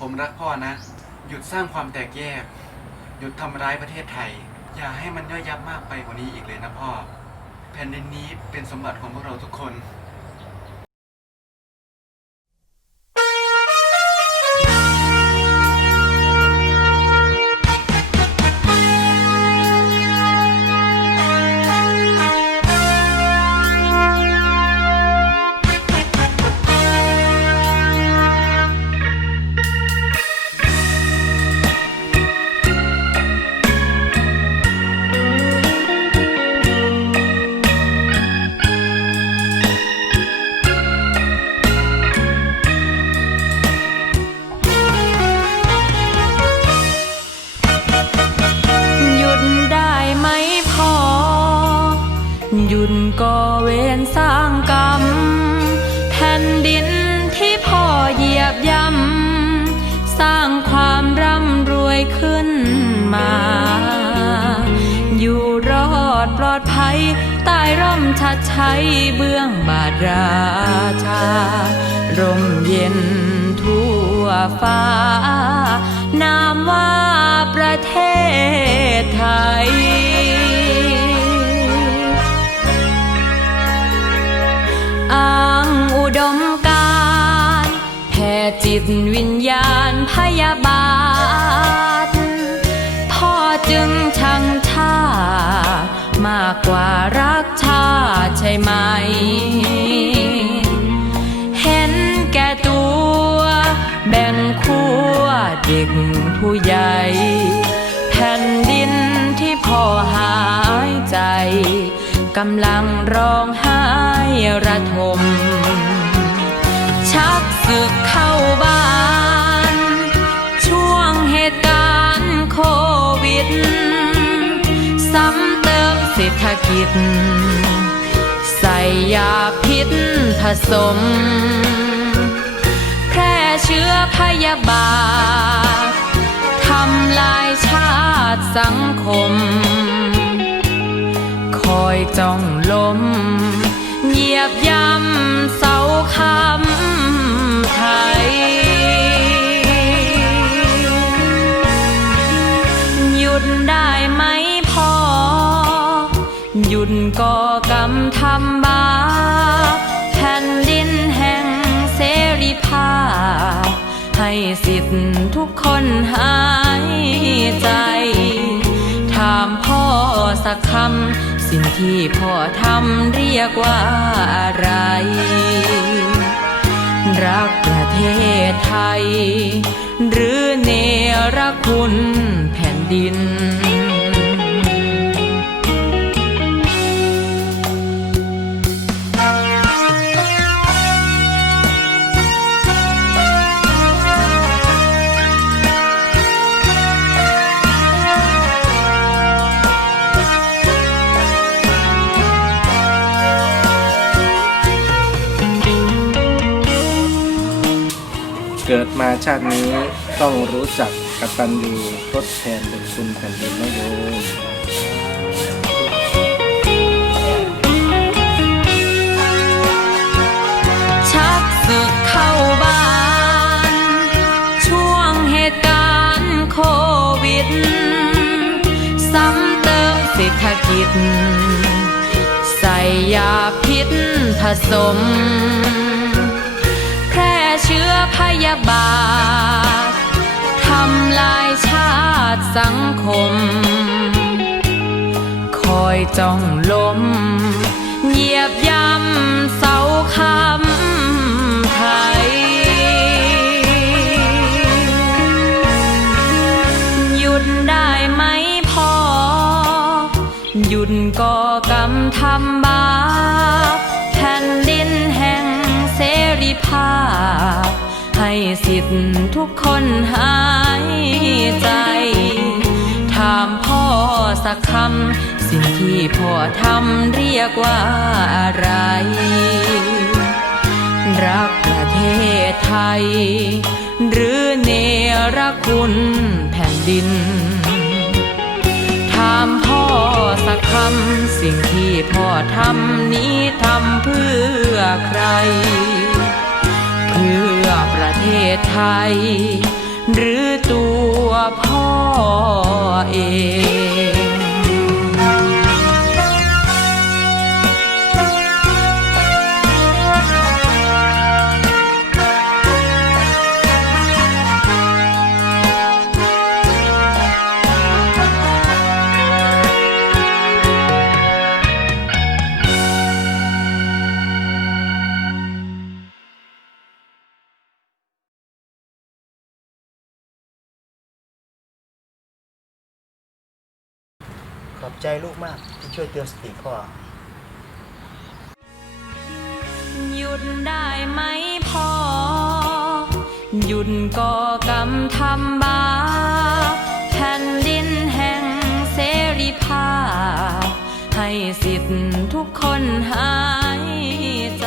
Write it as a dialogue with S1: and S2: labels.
S1: ผมรักพ่อนะ หยุดสร้างความแตกแยก หยุดทำร้ายประเทศไทย อย่าให้มันย่อยยับมากไปกว่านี้อีกเลยนะพ่อ แผ่นดินนี้เป็นสมบัติของพวกเราทุกคน
S2: หยุดก่อเวรสร้างกรรม แผ่นดินที่พ่อเหยียบย่ำสร้างความร่ำรวยขึ้นมา อยู่รอดปลอดภัยใต้ร่มชัดชัยเบื้องบาทราชา ร่มเย็นทั่วฟ้า นามว่าประเทศไทย วิญญาณพยาบาท พ่อจึงชังชาติมากกว่ารักชาติใช่ไหม เห็นแก่ตัว แบ่งขั้วเด็กผู้ใหญ่ แผ่นดินที่พ่อหายใจกำลังร้องไห้ กิจ ใส่ยาพิษผสม แพร่เชื้อพยาบาททำลายชาติสังคม คอยจ้องล้ม ให้สิทธิ์ทุกคนหายใจ ถามพ่อสักคำ สิ่งที่พ่อทำเรียกว่าอะไร รักประเทศไทย หรือเนรคุณแผ่นดิน
S3: เกิดมาชาตินี้ต้องรู้จักกตัญญูทดแทนบุญคุณแผ่นดินนะโยม
S2: ชักศึกเข้าบ้าน ช่วงเหตุการณ์โควิด ซ้ำเติมเศรษฐกิจ ใส่ยาพิษผสม ชื้อพยาบาททำลายชาติสังคม คอยจ้องล้ม เหยียบย่ำเสาคำ สิทธิ์ทุกคนหายใจ ถามพ่อสักคำ สิ่งที่พ่อทำเรียกว่าอะไร รักประเทศไทย หรือเนรคุณแผ่นดิน ถามพ่อสักคำ สิ่งที่พ่อทำนี้ทำเพื่อใคร พื่อประเทศไทย หรือตัวพ่อเอง
S4: ขอบใจลูกมากที่ช่วยเตือนสติพ่อ
S2: หยุดได้ไหมพ่อ หยุดก่อกรรมทำบาปแผ่นดินแห่งเสรีภาพให้สิทธิ์ทุกคนหายใจ